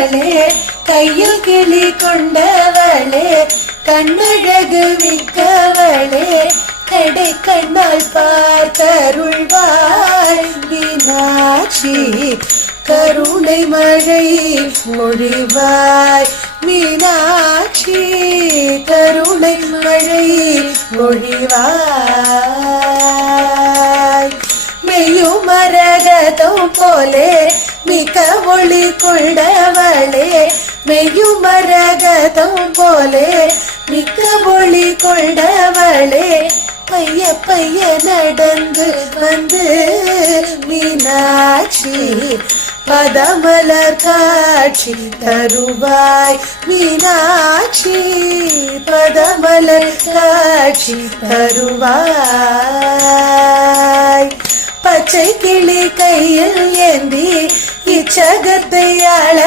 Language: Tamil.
கொண்டவளே கையில் கிளி கொண்டவளே கண்ணழகு மிக்கவளே கடை கண்ணால் பார்த்தருள்வாய் மீனாட்சி கருணை மழை மொழிவாய் மீனாட்சி கருணை மழை மொழிவாய் மெய்யும் மரகதம் போலே மிக ஒளி கொண்டவளே மெய்யும் மரகதம் போலே மிக்க ஒளி கொண்டவளே பைய பைய நடந்து வந்து மீனாட்சி பதமலர் காட்சி தருவாய் மீனாட்சி பதமலர் காட்சி தருவாய் பச்சை கிளி கையில் ஏந்தி இச்சகத்தை ஆள